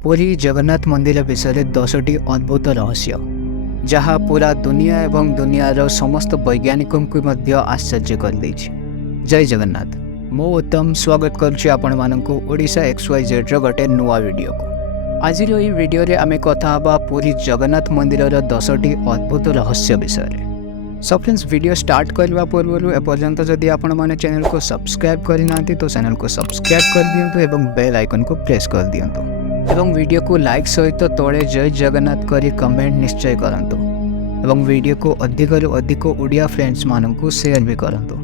पुरी जगन्नाथ मंदिर विषय 10टी अद्भुत रहस्य जहाँ पूरा दुनिया एवं दुनियार समस्त वैज्ञानिकों को मध्य आश्चर्य कर देछि। जय जगन्नाथ। मो उत्तम स्वागत करुछि आपण मानकु ओडिशा XYZ गोटे नुआ वीडियो को। आज ये वीडियो रे आमे कथा हबा पुरी जगन्नाथ मंदिर 10टी अद्भुत रहस्य विषय। सो फ्रेंड्स, वीडियो स्टार्ट करने पूर्व एपर्यंत जदि आपण माने चैनल को सब्सक्राइब करना तो चैनल को सब्सक्राइब कर दियंतु एवं बेल आइकन को प्रेस कर दियंतु एवं वीडियो को लाइक सहित तले जय जगन्नाथ करी कमेंट निश्चय करंतु एवं वीडियो को अधिक रु अधिक ओडिया फ्रेंड्स मानकु शेयर भी करंतु।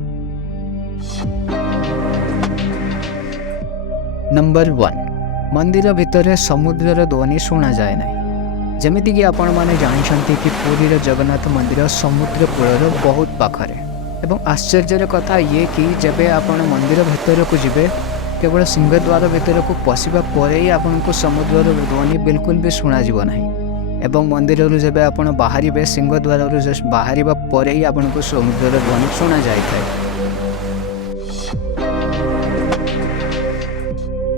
नंबर 1, मंदिर भितर समुद्रर ध्वनि शुणा जाए ना। जमीती कि आपण माने जानिछंती कि पुरीर जगन्नाथ मंदिर समुद्र कूलर बहुत पाखरे एवं आश्चर्यर कथा ये कि जबे आपण मंदिर भितर को जिबे केवल सिंहद्वार भितर को पशिबा परे ही आपण को समुद्र ध्वनि बिल्कुल भी शुणा जीव नाही एवं मंदिर जब आपण बाहरिबे सिंहद्वार जस्ट बाहरिबा परे ही आपण को समुद्र ध्वनि शुणा जाय थाए।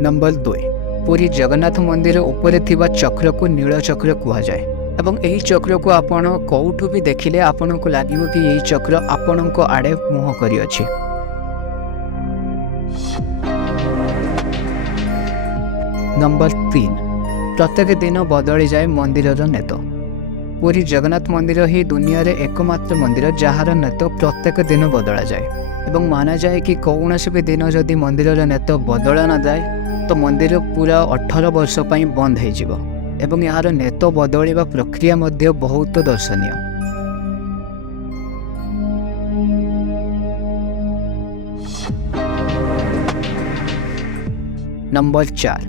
नंबर 2, पुरी जगन्नाथ मंदिर उपरे थिबा चक्र को नील चक्र कुहा जाए एवं एही चक्र को आपण कोठू भी देखिले आपण को लागिवो कि एही चक्र आपण को आड़े मुह करी अछि। नंबर 3, प्रत्येक दिन बदली जाए मंदिर नेत। पुरी जगन्नाथ मंदिर ही दुनिया रे एकमात्र मंदिर जहार नेत प्रत्येक दिन बदला जाए एवं माना जाए कि कौनसी भी दिन जदि मंदिर नेत बदला न जाए तो मंदिर पूरा 18 वर्ष पई बंद हो जिवो एवं यार नेत बदलिबा प्रक्रिया मध्य बहुत दर्शनीय। नंबर 4,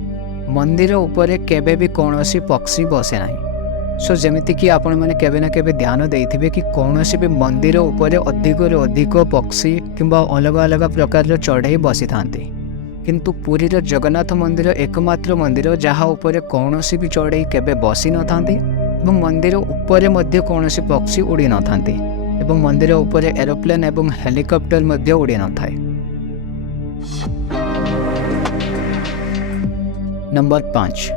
मंदिर उपरे केबे भी कौनसी पक्षी बसे नहीं। सो जमिति कि आपण माने केबे ना केबे ध्यान देइथिबे कि कौनसी भी मंदिर उपरे अधिक रु अधिक पक्षी किंबा अलग अलग प्रकार चढ़ई बसी थांती, किंतु पुरीर जगन्नाथ मंदिर एकमात्र मंदिर जहाँ उपरे कौनसी भी चढ़ई केबे बसी न थांती एवं मंदिर उपरे मध्य कौनसी पक्षी उड़ी न थांती एवं मंदिर उपरे एरोप्लेन एवं हेलिकॉप्टर मध्य उड़ी न थाए। नंबर 5,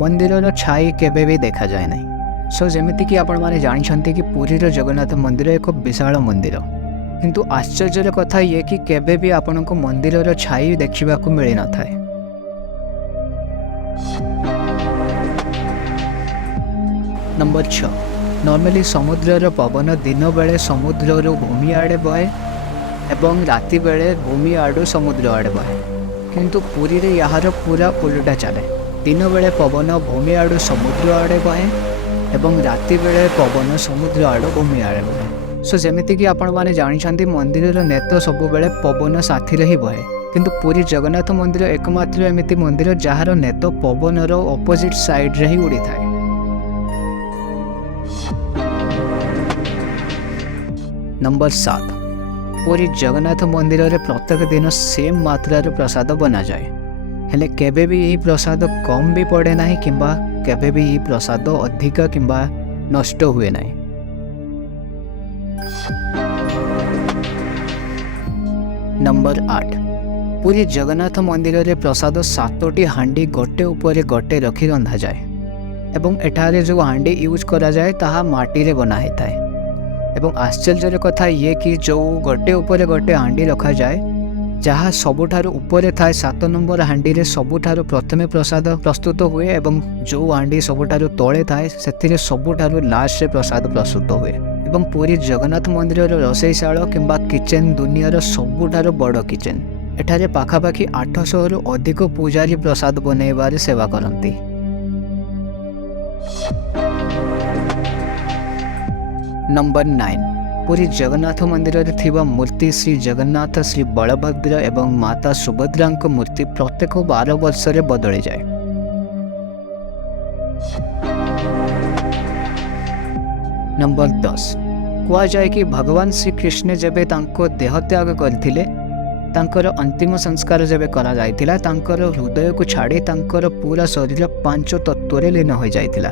मंदिर छाई केबे भी देखा जाए नहीं। सो जमिति कि आपण माने जानिछंती कि पुरीर जगन्नाथ मंदिर एक विशाल मंदिर, किंतु आश्चर्यर कथा ये कि केबे भी आपण को मंदिर छाई देखा मिल न थाए। नंबर 6, नॉर्मली समुद्र पवन दिन बेले समुद्र भूमि आड़े बहे एवं राति बेले भूमि आड़ू समुद्र आड़े बहे, किंतु पुरी रे यार पूरा उल्टा चले। दिन बेले पवन भूमि आड़ू समुद्र आड़े बहे एवं राति बेले पवन समुद्र आड़ू भूमि आड़े बहे। सो जमिति कि आपण माने जानिछंती मंदिर नेत सब बेले पवन साथी ही बहे, किंतु पुरी जगन्नाथ मंदिर एकमात्र एमिति मंदिर जहार नेत पवन रो ऑपोजिट साइड रे ही उड़ी थाए। नंबर 7, पुरी जगन्नाथ मंदिर रे प्रत्येक दिन सेम मात्रार प्रसाद बना जाए, हेले केबे भी यही प्रसाद कम भी पड़े नाही किंबा केबे भी यही प्रसाद अधिक किंबा नष्ट हुए नाही। नंबर 8, पुरी जगन्नाथ मंदिर रे प्रसाद 7टी हांडी गोटे उपरे गोटे रखी रंधा जाए एवं एठारे जो हांडी यूज करा जाए ताहा माटी रे बना होता है एवं आश्चर्यर कथा ये कि जो गोटे उपरे गोटे हांडी रखा जाए जहाँ सबुठारु उपरे थाए 7 नंबर हांडी रे सबुठारु प्रथमे प्रसाद प्रस्तुत हुए एवं जो हांडी सबुठारु तले थाए सेथिरे सबुठारु लास्ट रे प्रसाद प्रस्तुत हुए एवं पुरी जगन्नाथ मंदिर रोषैशाला किंबा किचेन दुनियार सबुठारु बड़ किचेन। एठारे पाखापाखि 800 रु अधिक पूजारी प्रसाद बनैबार सेवा करती। नंबर 9, पुरी जगन्नाथ मंदिर रे थिबा मूर्ति श्री जगन्नाथ, श्री बलभद्र एवं माता सुभद्रा मूर्ति प्रत्येक 12 वर्ष रे बदली जाए। नंबर 10, कह जाए कि भगवान श्री कृष्ण जेबे तांको देह त्याग करथिले तांकर अंतिम संस्कार जेबे करा जायतिला तांकर हृदय को छाड़ी तांकर पूरा शरीर 5 तत्व रे लीन हो जायतिला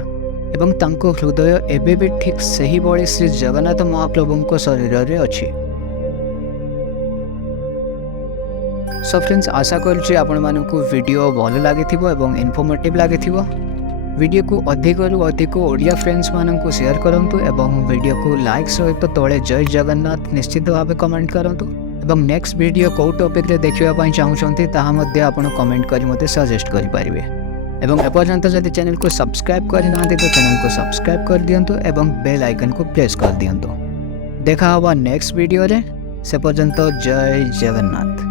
एवं तांको हृदय एबे भी ठीक सही बड़े श्री जगन्नाथ महाप्रभु को शरीर रे अछि। सो फ्रेंड्स आशा करुँच आपण मानकु वीडियो भल लगी एवं इनफॉर्मेटिव लगी वीडियो को अधिक ओडिया फ्रेंड्स मानकु शेयर करंतु एवं वीडियो को लाइक सहित तले जय जगन्नाथ निश्चित भाव कमेंट करंतु एवं नेक्स्ट वीडियो कौ टॉपिक रे देखिबा पई चाहुछंती ताहा मध्ये आपण कमेंट करी मते सजेस्ट करि पारिबे एवं एपर्यंत जदि चैनल को सब्सक्राइब करि नांती तो चैनल को सब्सक्राइब कर दियंतु एवं बेल आइकन को प्रेस कर दियंतु। देखा हवा नेक्स्ट वीडियो रे, से पर्यंत जय जगन्नाथ।